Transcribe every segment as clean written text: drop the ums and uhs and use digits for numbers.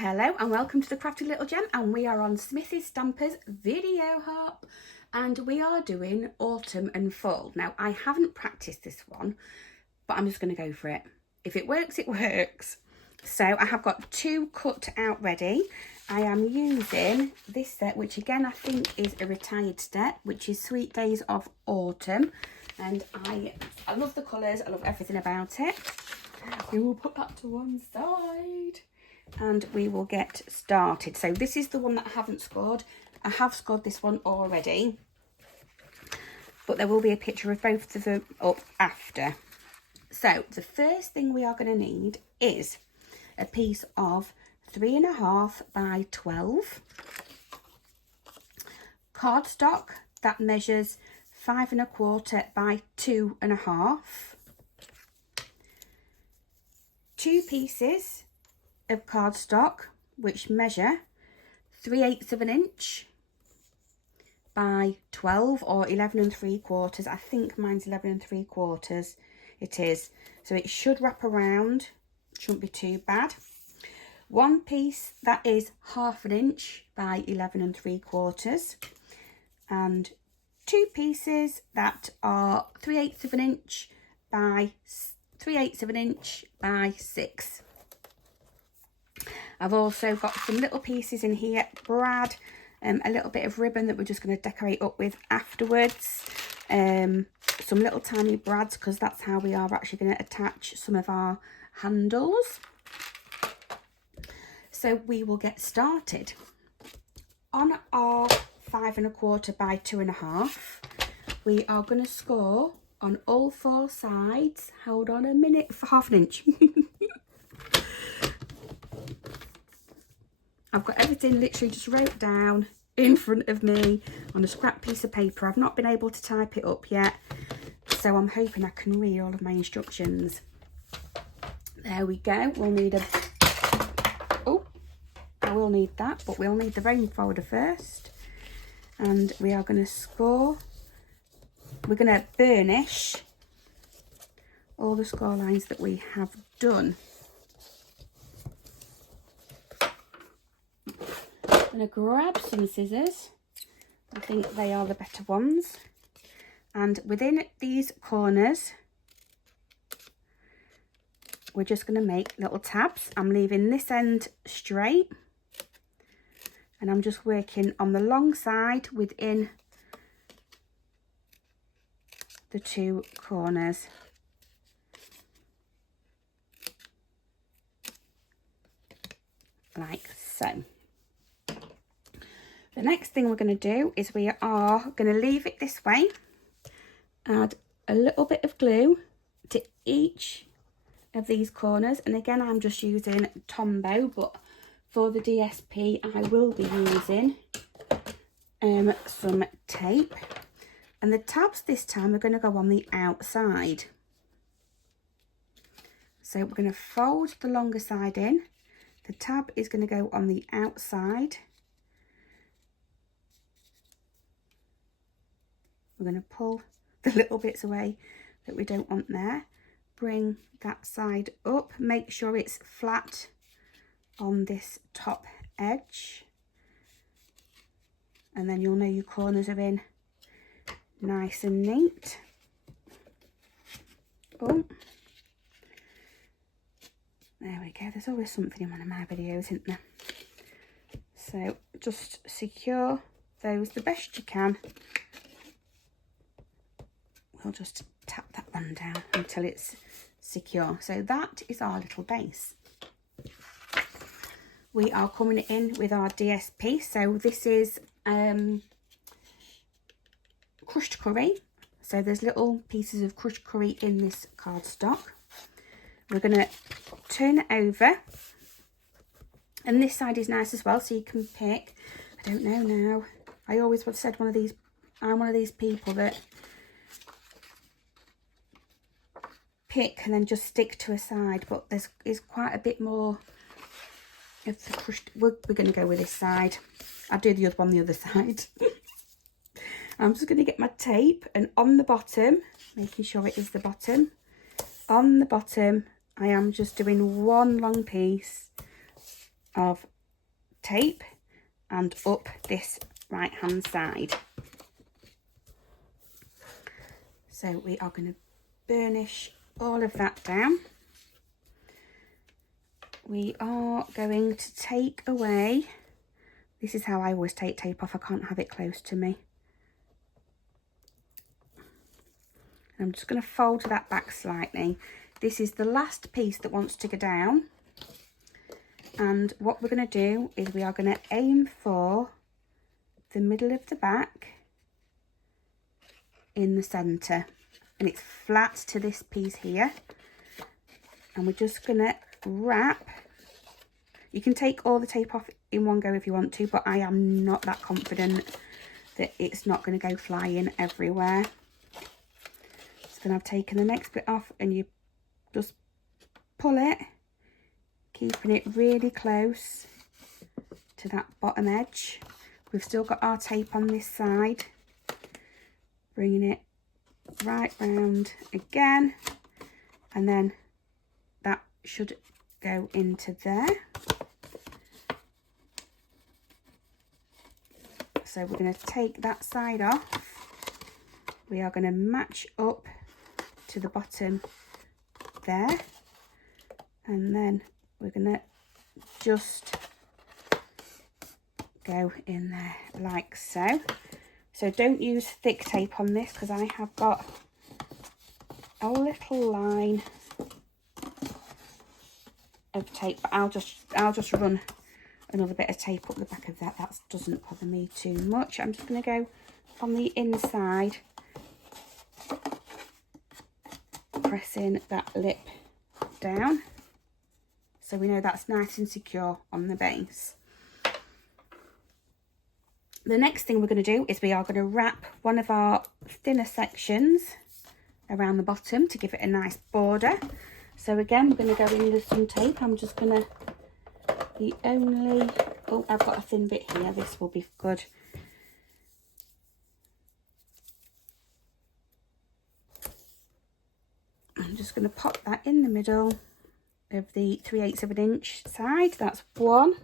Hello and welcome to the Crafty Little Gem, and we are on Smithy Stampers Video Hop and we are doing autumn and fall. Now I haven't practiced this one, but I'm just going to go for it. If it works, it works. So I have got two cut out ready. I am using this set, which again I think is a retired set, which is Sweet Days of Autumn, and I love the colours, I love everything about it. We will put that to one side and we will get started. So this is the one that I haven't scored. I have scored this one already, but there will be a picture of both of them up after. So the first thing we are going to need is a piece of 3.5 by 12 cardstock that measures 5.25 by 2.5, 2 pieces of cardstock which measure 3/8 of an inch by 12 or 11 3/4. I think mine's 11 3/4. It is, so it should wrap around, shouldn't be too bad. 1 piece that is 1/2 inch by 11 3/4, and 2 pieces that are 3/8 of an inch by 3/8 of an inch by 6. I've also got some little pieces in here, brad, a little bit of ribbon that we're just going to decorate up with afterwards, some little tiny brads because that's how we are actually going to attach some of our handles. So we will get started. On our 5.25 by 2.5, we are going to score on all 4 sides. Hold on a minute, for 1/2 inch. I've got everything literally just wrote down in front of me on a scrap piece of paper. I've not been able to type it up yet, so I'm hoping I can read all of my instructions. There we go. We'll need a... Oh, I will need that, but we'll need the rain folder first. And we are going to score. We're going to burnish all the score lines that we have done. I'm going to grab some scissors. I think they are the better ones. And within these corners, we're just going to make little tabs. I'm leaving this end straight, and I'm just working on the long side within the 2 corners. Like so. The next thing we're going to do is we are going to leave it this way, add a little bit of glue to each of these corners, and again I'm just using Tombow, but for the DSP I will be using some tape, and the tabs this time are going to go on the outside. So we're going to fold the longer side in, the tab is going to go on the outside. We're going to pull the little bits away that we don't want there. Bring that side up. Make sure it's flat on this top edge. And then you'll know your corners are in nice and neat. Oh, there we go. There's always something in one of my videos, isn't there? So just secure those the best you can. We'll just tap that one down until it's secure. So that is our little base. We are coming in with our DSP. So this is crushed curry. So there's little pieces of crushed curry in this cardstock. We're going to turn it over. And this side is nice as well, so you can pick. I don't know now. I always have said I'm one of these people that pick and then just stick to a side, but is quite a bit more of the crushed. We're going to go with this side. I'll do the other one the other side. I'm just going to get my tape, and on the bottom, making sure it is the bottom, on the bottom I am just doing one long piece of tape and up this right hand side. So we are going to burnish all of that down. We are going to take away, this is how I always take tape off, I can't have it close to me. I'm just going to fold that back slightly. This is the last piece that wants to go down. And what we're going to do is we are going to aim for the middle of the back in the centre. And it's flat to this piece here. And we're just going to wrap. You can take all the tape off in one go if you want to, but I am not that confident that it's not going to go flying everywhere. So then I've taken the next bit off and you just pull it, keeping it really close to that bottom edge. We've still got our tape on this side, bringing it right round again, and then that should go into there. So we're going to take that side off. We are going to match up to the bottom there, and then we're going to just go in there like so. So don't use thick tape on this because I have got a little line of tape, but I'll just run another bit of tape up the back of that. That doesn't bother me too much. I'm just going to go on the inside, pressing that lip down so we know that's nice and secure on the base. The next thing we're going to do is we are going to wrap one of our thinner sections around the bottom to give it a nice border. So again, we're going to go in with some tape. I'm just going to, oh, I've got a thin bit here, this will be good. I'm just going to pop that in the middle of the 3/8 of an inch side. That's one.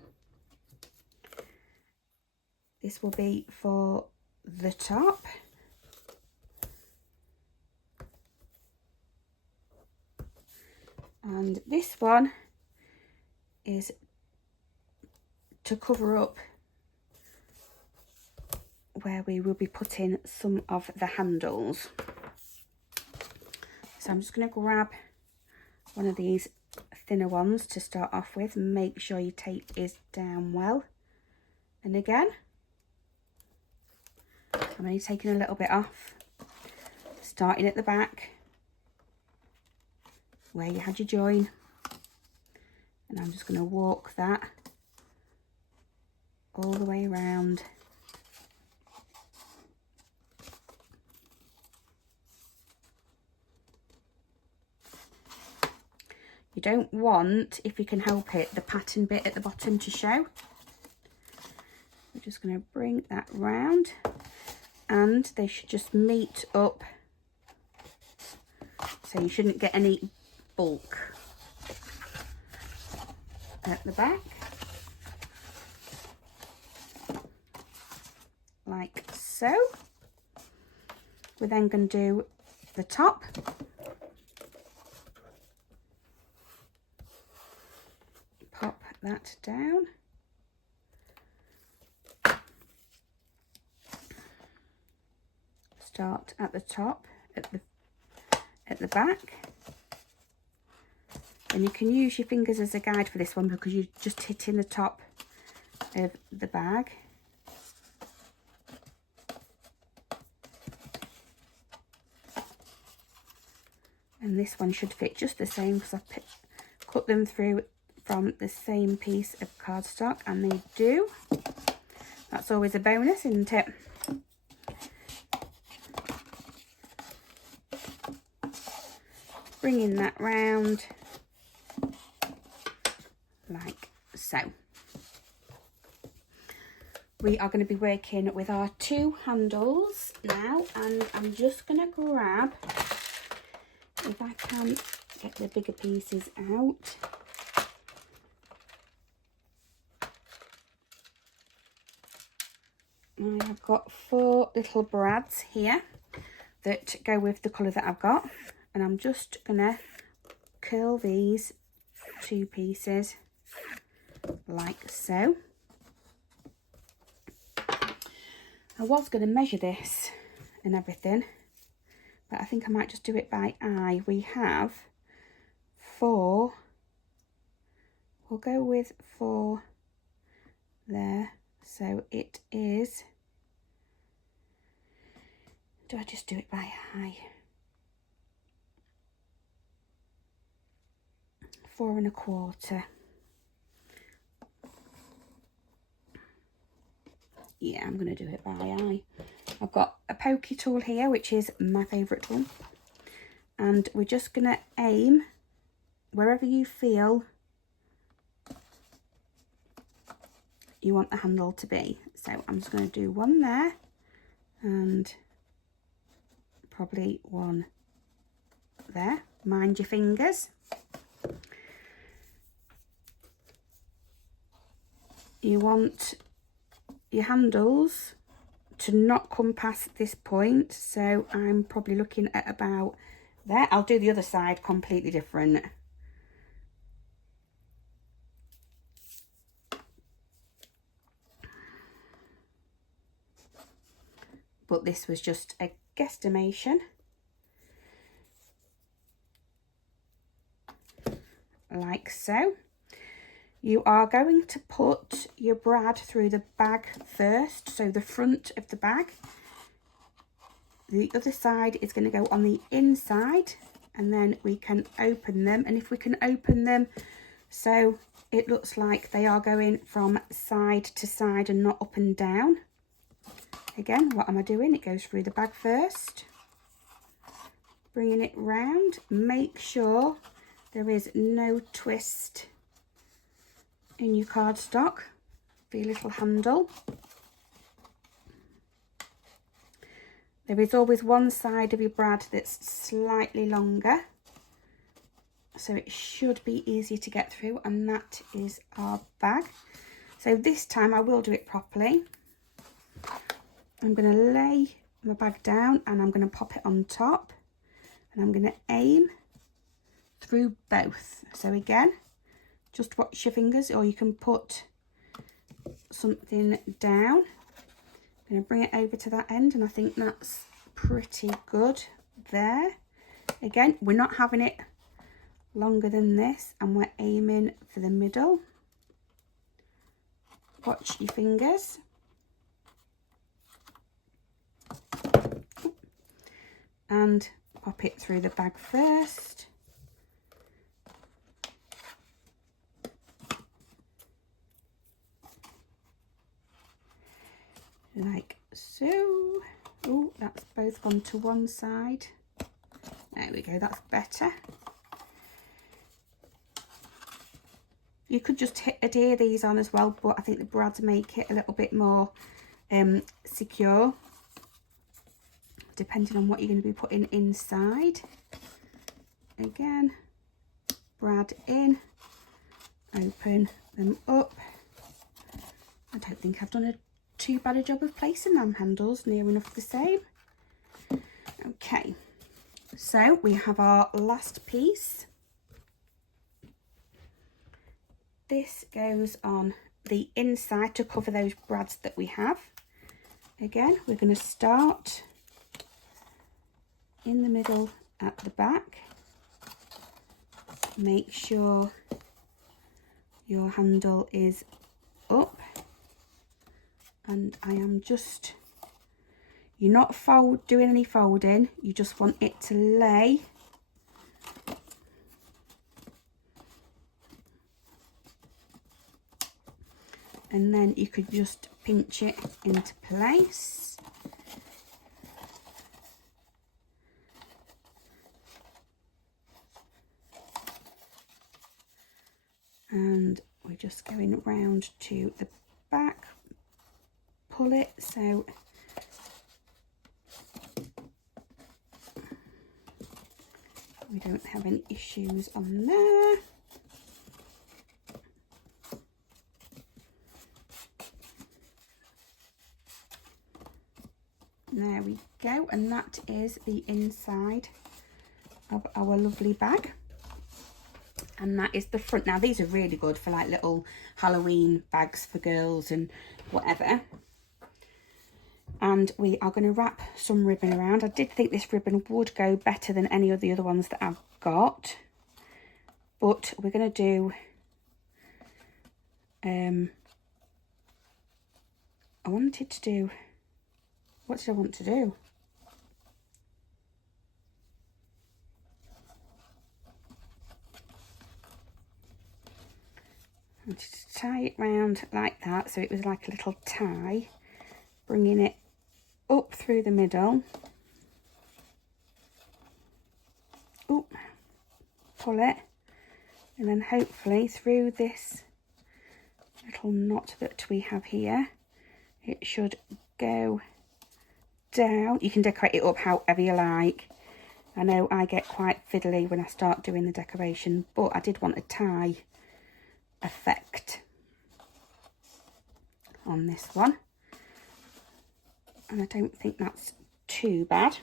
This will be for the top. And this one is to cover up where we will be putting some of the handles. So I'm just going to grab one of these thinner ones to start off with. Make sure your tape is down well. And again, I'm only taking a little bit off, starting at the back where you had your join, and I'm just going to walk that all the way around. You don't want, if you can help it, the pattern bit at the bottom to show. We're just going to bring that round, and they should just meet up, so you shouldn't get any bulk at the back, like so. We're then going to do the top. Pop that down. Start at the top, at the back. And you can use your fingers as a guide for this one because you're just hitting the top of the bag. And this one should fit just the same because I've cut them through from the same piece of cardstock, and they do. That's always a bonus, isn't it? Bringing that round like so. We are going to be working with our two handles now, and I'm just going to grab, if I can get the bigger pieces out, I've got 4 little brads here that go with the colour that I've got, and I'm just gonna curl these 2 pieces like so. I was going to measure this and everything, but I think I might just do it by eye. We have 4, we'll go with 4 there, so it is, do I just do it by eye? 4 1/4. Yeah, I'm going to do it by eye. I've got a pokey tool here, which is my favourite tool, and we're just going to aim wherever you feel you want the handle to be. So I'm just going to do 1 there and probably 1 there. Mind your fingers. You want your handles to not come past this point, so I'm probably looking at about there. I'll do the other side completely different. But this was just a guesstimation. Like so. You are going to put your brad through the bag first, so the front of the bag. The other side is going to go on the inside, and then we can open them. And if we can open them so it looks like they are going from side to side and not up and down. Again, what am I doing? It goes through the bag first, bringing it round. Make sure there is no twist in your cardstock for your little handle. There is always one side of your brad that's slightly longer, so it should be easier to get through, and that is our bag. So this time I will do it properly. I'm going to lay my bag down and I'm going to pop it on top, and I'm going to aim through both. So again, just watch your fingers, or you can put something down. I'm going to bring it over to that end, and I think that's pretty good there. Again, we're not having it longer than this, and we're aiming for the middle. Watch your fingers. And pop it through the bag first. Like so. Oh, that's both gone to one side. There we go, that's better. You could just adhere these on as well, but I think the brads make it a little bit more secure, depending on what you're going to be putting inside. Again, brad in, open them up. I don't think I've done too bad a job of placing them handles, near enough the same. Okay, so we have our last piece. This goes on the inside to cover those brads that we have. Again, we're going to start in the middle at the back. Make sure your handle is up, and I am just, you're not doing any folding, you just want it to lay and then you could just pinch it into place. And we're just going round to the back, pull it so we don't have any issues on there. There we go, and that is the inside of our lovely bag. And that is the front. Now these are really good for like little Halloween bags for girls and whatever. And we are going to wrap some ribbon around. I did think this ribbon would go better than any of the other ones that I've got, but we're going to do I wanted to do, what did I want to do? I wanted to tie it round like that, so it was like a little tie, bringing it up through the middle. Oop, pull it, and then hopefully through this little knot that we have here, it should go down. You can decorate it up however you like. I know I get quite fiddly when I start doing the decoration, but I did want a tie effect on this one, and I don't think that's too bad.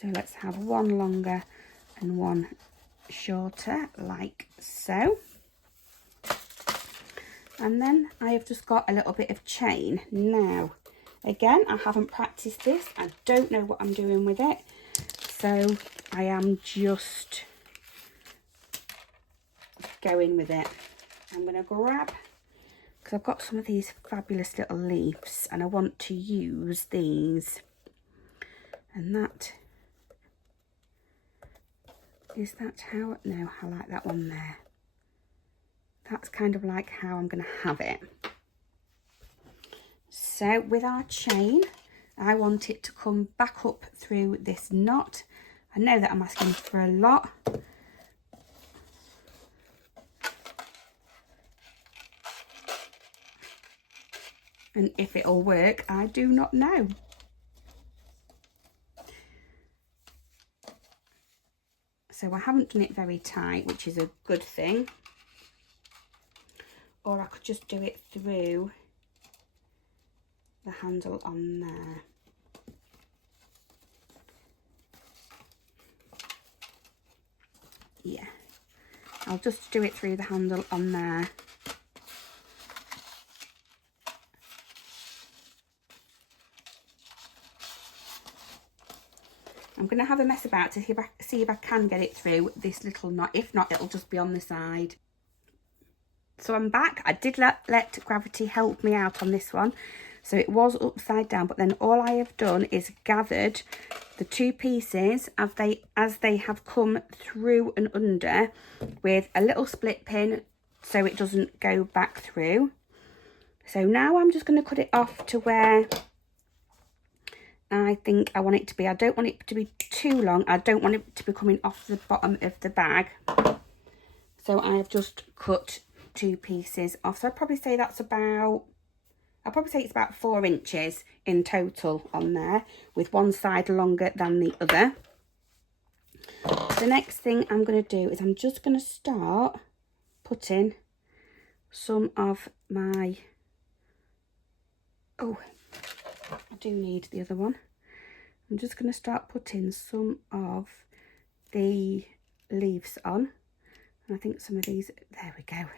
So let's have one longer and one shorter, like so. And then I have just got a little bit of chain. Now, again, I haven't practiced this. I don't know what I'm doing with it. So I am just going with it. I'm going to grab, because I've got some of these fabulous little leaves and I want to use these. And that, is that how, no, I like that one there. That's kind of like how I'm going to have it. So with our chain, I want it to come back up through this knot. I know that I'm asking for a lot. And if it'll work, I do not know. So I haven't done it very tight, which is a good thing. Or I could just do it through the handle on there. Yeah, I'll just do it through the handle on there. I'm going to have a mess about to see if I can get it through this little knot. If not, it'll just be on the side. So I'm back. I did let gravity help me out on this one. So it was upside down, but then all I have done is gathered the two pieces as they have come through and under with a little split pin so it doesn't go back through. So now I'm just going to cut it off to where I think I want it to be. I don't want it to be too long. I don't want it to be coming off the bottom of the bag. So I have just cut two pieces off. So I'd probably say that's about, I'll probably say it's about 4 inches in total on there, with one side longer than the other. The next thing I'm going to do is I'm just going to start putting some of my, oh, I do need the other one. I'm just going to start putting some of the leaves on. And I think some of these, there we go,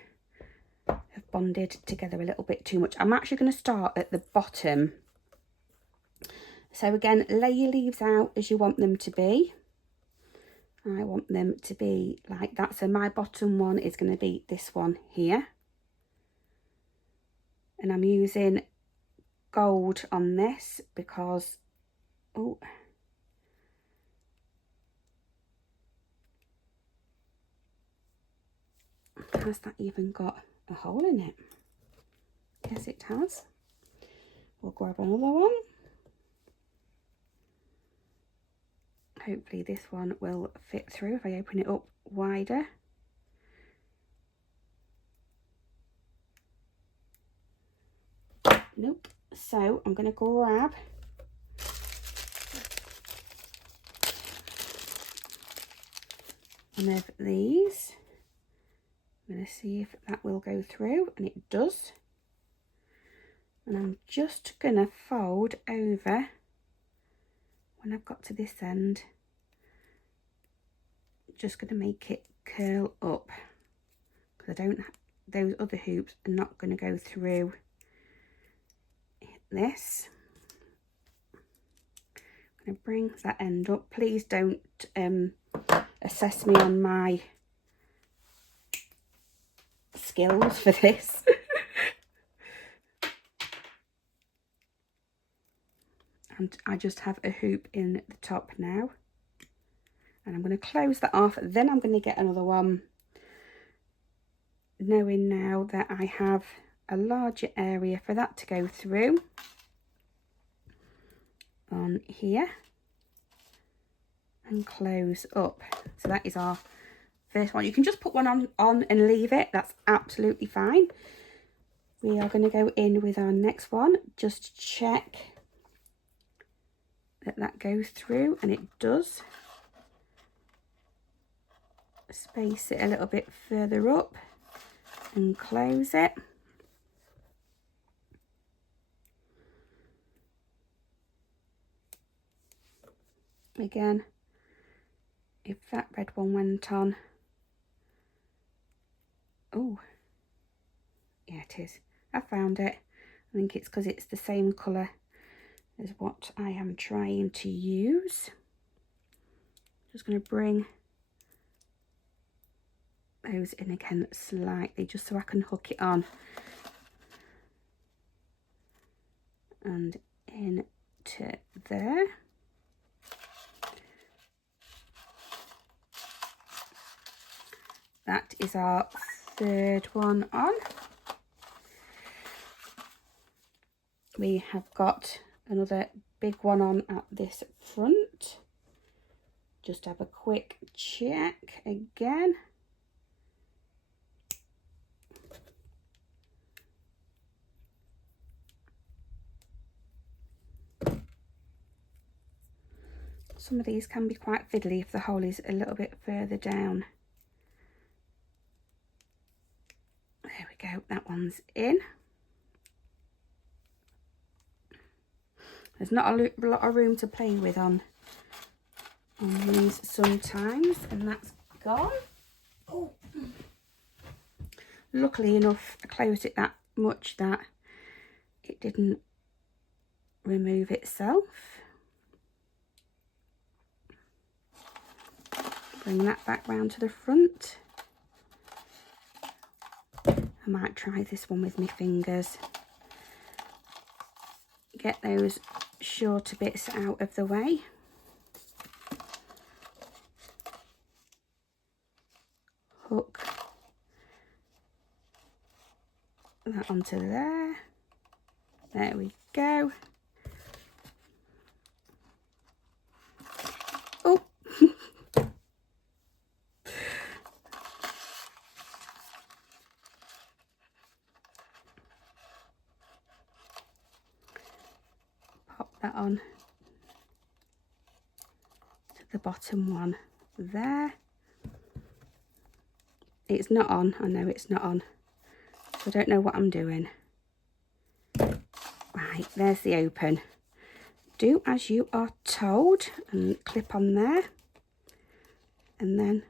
have bonded together a little bit too much. I'm actually going to start at the bottom. So again, lay your leaves out as you want them to be. I want them to be like that. So my bottom one is going to be this one here. And I'm using gold on this because, oh, has that even got a hole in it? Yes, it has. We'll grab another one. Hopefully this one will fit through if I open it up wider. Nope. So I'm going to grab one of these. I'm going to see if that will go through, and it does. And I'm just gonna fold over when I've got to this end, just gonna make it curl up because I don't, those other hoops are not gonna go through this. I'm gonna bring that end up. Please don't assess me on my skills for this. And I just have a hoop in the top now, and I'm going to close that off. Then I'm going to get another one, knowing now that I have a larger area for that to go through on here and close up. So that is our first one. You can just put one on and leave it, that's absolutely fine. We are going to go in with our next one, just check that that goes through, and it does. Space it a little bit further up and close it. Again, if that red one went on, oh yeah, it is, I found it. I think it's because it's the same colour as what I am trying to use. Just going to bring those in again slightly, just so I can hook it on and into there. That is our third one on. We have got another big one on at this front. Just have a quick check again. Some of these can be quite fiddly if the hole is a little bit further down. There we go, that one's in. There's not a lot of room to play with on these sometimes, and that's gone. Oh. Luckily enough, I closed it that much that it didn't remove itself. Bring that back round to the front. I might try this one with my fingers. Get those shorter bits out of the way. Hook that onto there. There we go. Oh. Pop that on to the bottom one there. It's not on, I know it's not on, so I don't know what I'm doing. Right, there's the open. Do as you are told and clip on there, and then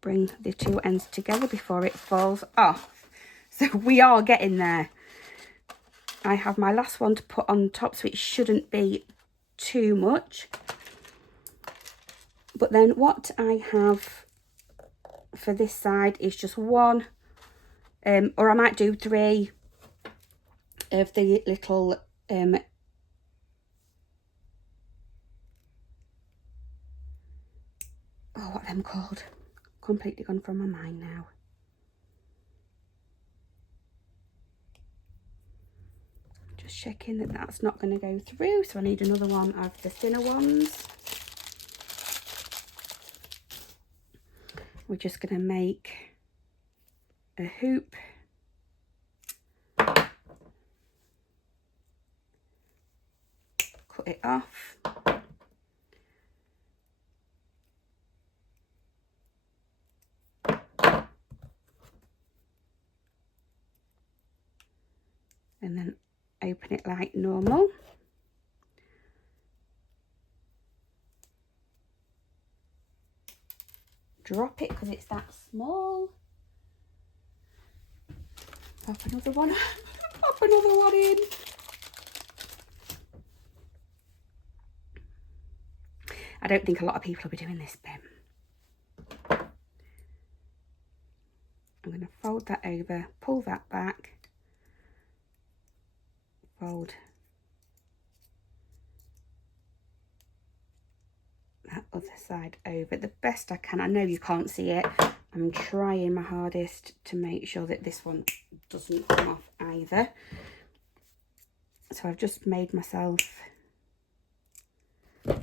bring the two ends together before it falls off. So we are getting there. I have my last one to put on top, so it shouldn't be too much. But then what I have for this side is just one, or I might do 3 of the little oh, what are them called? Completely gone from my mind now. Just checking that that's not going to go through, so I need another one of the thinner ones. We're just going to make a hoop. Cut it off. And then open it like normal. Drop it because it's that small. Pop another one. Pop another one in. I don't think a lot of people will be doing this bit. I'm going to fold that over, pull that back, fold that other side over the best I can. I know you can't see it. I'm trying my hardest to make sure that this one doesn't come off either. So I've just made myself a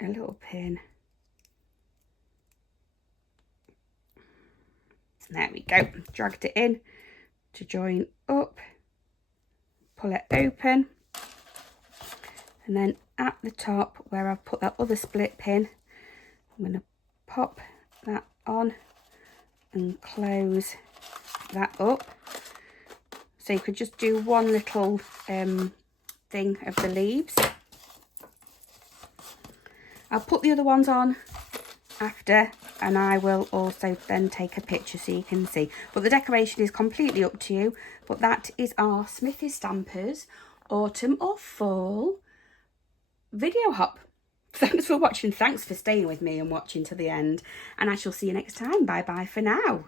little pin. There we go. Dragged it in to join up. Pull it open. And then at the top where I've put that other split pin, I'm going to pop that on and close that up. So you could just do one little thing of the leaves. I'll put the other ones on after, and I will also then take a picture so you can see. But the decoration is completely up to you. But that is our Smithy Stampers autumn or fall video hop. Thanks for watching. Thanks for staying with me and watching to the end. And I shall see you next time. Bye bye for now.